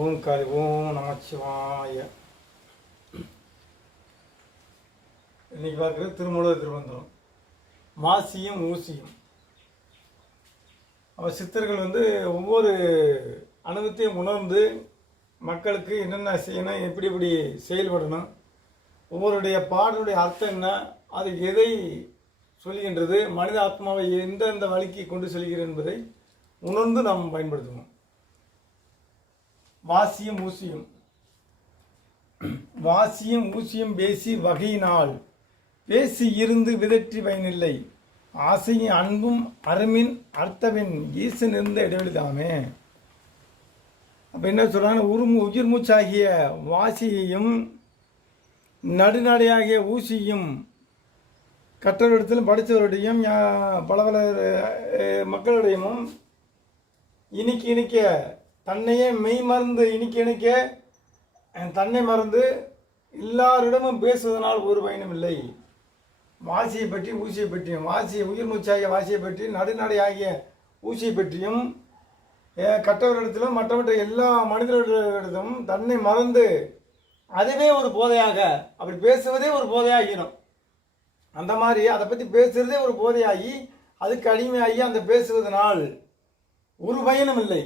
ஓம் காரி ஓம் நமச்சிவாய இன்னைக்கு பார்க்குறது திருமூல திருவந்தம். மாசியும் ஊசியும். அப்போ சித்தர்கள் வந்து ஒவ்வொரு அனுபவத்தையும் உணர்ந்து மக்களுக்கு என்னென்ன செய்யணும் எப்படி எப்படி செயல்படணும் ஒவ்வொருடைய பாடலுடைய அர்த்தம் என்ன அது எதை சொல்கின்றது மனித ஆத்மாவை எந்தெந்த வழிக்கு கொண்டு செல்கிறது என்பதை உணர்ந்து நாம் பயன்படுத்துவோம். வாசியும் ஊசியும். வாசியும் ஊசியும் பேசி வகையினால் பேசி இருந்து விதற்றி பயனில்லை ஆசையின் அன்பும் அருமின் அர்த்தவின் ஈசன் இருந்த இடைவெளிதாமே. அப்போ என்ன சொல்கிறாங்க உருமு உயிர் மூச்சாகிய வாசியையும் நடுநடையாகிய ஊசியும் கற்றவரிடத்திலும் படித்தவருடையும் பல பல மக்களுடையமும் இனிக்கு இனிக்க தன்னையே மெய் மறந்து இனிக்க இனிக்க தன்னை மறந்து எல்லாரிடமும் பேசுவதனால் ஒரு பயனும் இல்லை. வாசியை பற்றி ஊசியை பற்றியும் வாசியை உயிர் மூச்சாகிய வாசியை பற்றி நடுநடையாகிய ஊசியை பற்றியும் அஹ், கற்றவரிடத்திலும் எல்லா மனிதர்களிடத்திலும் தன்னை மறந்து அதுவே ஒரு போதையாக அப்படி பேசுவதே ஒரு போதையாகிடும் அந்த மாதிரி அதை பற்றி பேசுறதே ஒரு போதையாகி அதுக்கு அடிமையாகி அந்த பேசுவதனால் ஒரு பயனும் இல்லை.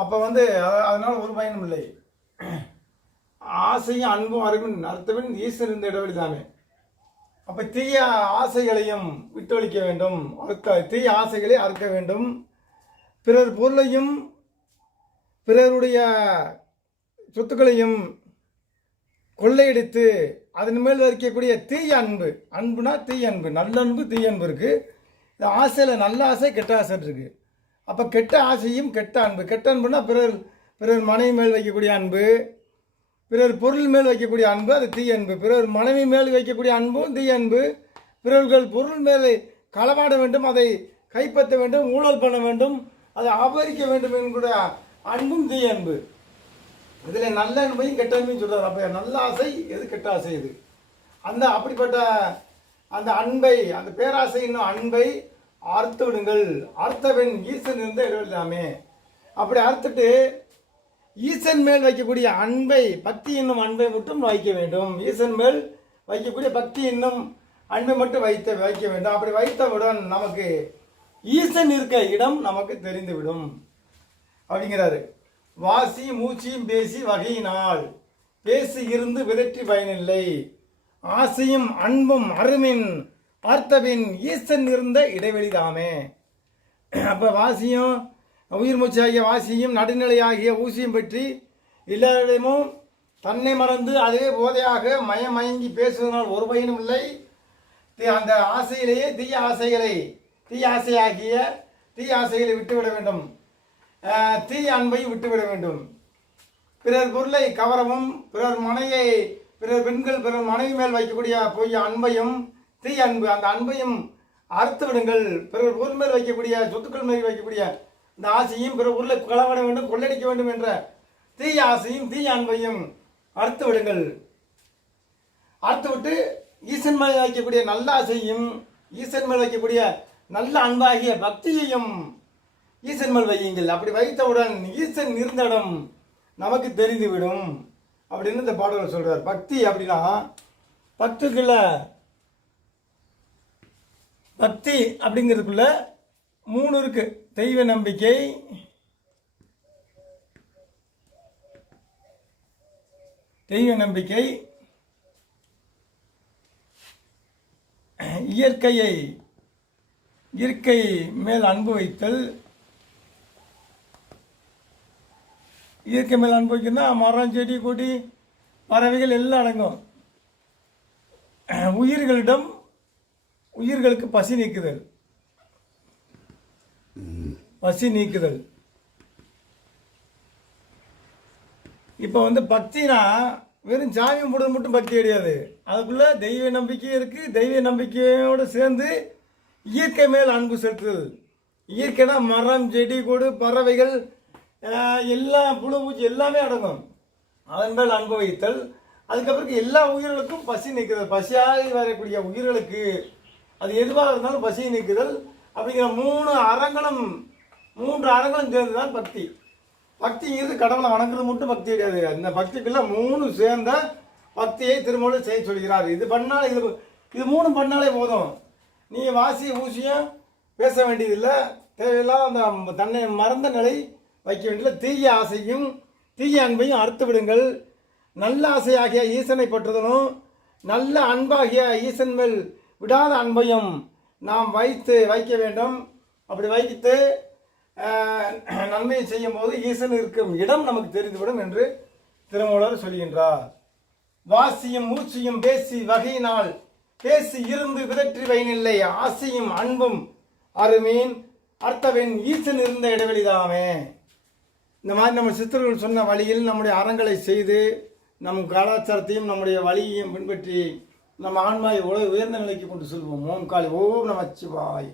அப்போ வந்து அதனால் ஒரு பயனும் இல்லை. ஆசையும் அன்பும் அறிவின் அர்த்தவின் ஈஸ்வரன் இந்த இடைவெளி தானே அப்போ தீய ஆசைகளையும் விட்டொழிக்க வேண்டும். அறுக்க தீய ஆசைகளை அறுக்க வேண்டும். பிறர் பொருளையும் பிறருடைய சொத்துக்களையும் கொள்ளையடித்து அதன் மேல் இருக்கக்கூடிய தீய அன்பு. அன்புனா தீய அன்பு. நல்லன்பு தீய அன்பு இருக்குது இந்த ஆசையில் நல்ல ஆசை கெட்ட ஆசை இருக்குது அப்போ கெட்ட ஆசையும் கெட்ட அன்பு. கெட்ட அன்புனா பிறர் பிறர் மனைவி மேல் வைக்கக்கூடிய அன்பு. பிறர் பொருள் மேல் வைக்கக்கூடிய அன்பு அது தீய அன்பு. பிறர் மனைவி மேல் வைக்கக்கூடிய அன்பும் தீய அன்பு. பிறர்கள் பொருள் மேலே களவாட வேண்டும் அதை கைப்பற்ற வேண்டும் ஊழல் பண்ண வேண்டும் அதை அபகரிக்க வேண்டும் என்கிற அன்பும் தீய அன்பு. இதில் நல்ல அன்பையும் கெட்ட அன்பையும் சொல்கிறார் அப்போ நல்ல ஆசை எது கெட்ட ஆசை இது? அந்த அப்படிப்பட்ட அந்த அன்பை அந்த பேராசை இன்னும் அன்பை அறுத்து விடுங்கள் அர்த்தவன் ஈசன் இருந்த இடமில்லாமே அப்படி அறுத்துட்டு ஈசன் மேல் வைக்கக்கூடிய அன்பை பக்தி என்னும் அன்பை மட்டும் வைக்க வேண்டும். ஈசன் மேல் வைக்கக்கூடிய பக்தி என்னும் அன்பை மட்டும் வைத்த வைக்க வேண்டும். அப்படி வைத்தவுடன் நமக்கு ஈசன் இருக்க இடம் நமக்கு தெரிந்துவிடும். அப்படிங்கிறாரு. வாசி மூச்சியும் பேசி வகையினால் பேசி இருந்து விரட்டி பயனில்லை. ஆசையும் அன்பும் அருமின் பார்த்தபின் ஈசன் இருந்த இடைவெளிதாமே அப்போ வாசியும் உயிர் மூச்சாகிய வாசியும் நடுநிலையாகிய ஊசியும் பற்றி எல்லாரிடமும் தன்னை மறந்து அதுவே போதையாக மயமயங்கி பேசுவதனால் ஒரு பயனும் இல்லை. அந்த ஆசையிலேயே தீய ஆசைகளை தீய ஆசையாகிய தீய ஆசைகளை விட்டுவிட வேண்டும். தீய அன்பை விட்டுவிட வேண்டும். பிறர் பொருளை கவரவும் பிறர் மனையை பிறர் பெண்கள் பிறர் மனைவி மேல் வைக்கக்கூடிய பொய்ய அன்பையும் தீய அன்பு அந்த அன்பையும் அறுத்து விடுங்கள் பிறர் ஊர் மேல் வைக்கக்கூடிய சொத்துக்கள் மேல் வைக்கக்கூடிய இந்த ஆசையும் பிற ஊரில் களவாட வேண்டும் கொள்ளடிக்க வேண்டும் என்ற தீய ஆசையும் தீய அன்பையும் அறுத்து விடுங்கள் அறுத்து விட்டு ஈசன் மேல் வைக்கக்கூடிய நல்ல ஆசையும் ஈசன் மேல் வைக்கக்கூடிய நல்ல அன்பாகிய பக்தியையும் ஈசன் மேல் வையுங்கள். அப்படி வைத்தவுடன் ஈசன் இருந்தடம் நமக்கு தெரிந்துவிடும். அப்படின்னு இந்த பாடல் சொல்கிறார் பக்தி அப்படின்னா பக்துக்குள்ள பக்தி அப்படிங்கிறதுக்குள்ள மூணு இருக்கு. தெய்வ நம்பிக்கை தெய்வ நம்பிக்கை இயற்கையை இயற்கை மேல் அன்பு வைத்தல். இயற்கை மேல் அன்பு வைக்கணும்னா மரம் செடி கொடி பறவைகள் எல்லாம் அடங்கும். உயிர்களிடம் உயிர்களுக்கு பசி நீக்குதல். பசி நீக்குதல். இப்போ வந்து பக்தினா வெறும் சாமி கும்பிடுறது மட்டும் பக்தி கிடையாது. அதுக்குள்ள தெய்வ நம்பிக்கையும் இருக்கு. தெய்வ நம்பிக்கையோடு சேர்ந்து இயற்கை மேல் அன்பு செலுத்துதல். இயற்கைனா மரம் செடி கொடு பறவைகள் எல்லா புழு பூச்சி எல்லாமே அடங்கும். அதன் மேல் அன்பு வைத்தல். அதுக்கப்புறம் எல்லா உயிர்களுக்கும் பசி நிற்கிறது பசியாக வரக்கூடிய உயிர்களுக்கு அது எதுவாக இருந்தாலும் பசி நீக்குதல் அப்படிங்கிற மூணு அறங்களும் மூன்று அறங்களும் சேர்ந்து தான் பக்தி பக்திங்கிறது கடவுளை வணங்குறது மட்டும் பக்தி கிடையாது. அந்த பக்திக்குள்ள மூணு சேர்ந்த பக்தியை திருமணம் செய்ய சொல்கிறார். இது பண்ணால் இது இது மூணு பண்ணாலே போதும். நீ வாசி ஊசியும் பேச வேண்டியதில்லை. தேவையில்லாத அந்த தன்னை மறந்த நிலை வைக்க வேண்டியதில்லை. தீய ஆசையும் தீய அன்பையும் அறுத்து விடுங்கள். நல்ல ஆசையாகிய ஈசனை பற்றுதலும் நல்ல அன்பாகிய ஈசன் மேல் விடாத அன்பையும் நாம் வைத்து வைக்க வேண்டும். அப்படி வைத்து நன்மையை செய்யும் போது ஈசன் இருக்கும் இடம் நமக்கு தெரிந்துவிடும் என்று திருமூலர் சொல்கின்றார். வாசியும் மூச்சியும் பேசி வகையினால் பேசி இருந்து விதற்றி வைனில்லை ஆசையும் அன்பும் அருமீன் அர்த்தவன் ஈசன் இருந்த இடைவெளிதாமே. இந்த மாதிரி நம்ம சித்தர்கள் சொன்ன வழியில் நம்முடைய அறங்களை செய்து நம் கலாச்சாரத்தையும் நம்முடைய வழியையும் பின்பற்றி நம்ம ஆன்மாவை உலக உயர்ந்த நிலைக்கு கொண்டு செல்வோம். ஓம் காளி ஓம் நமச்சிவாய்.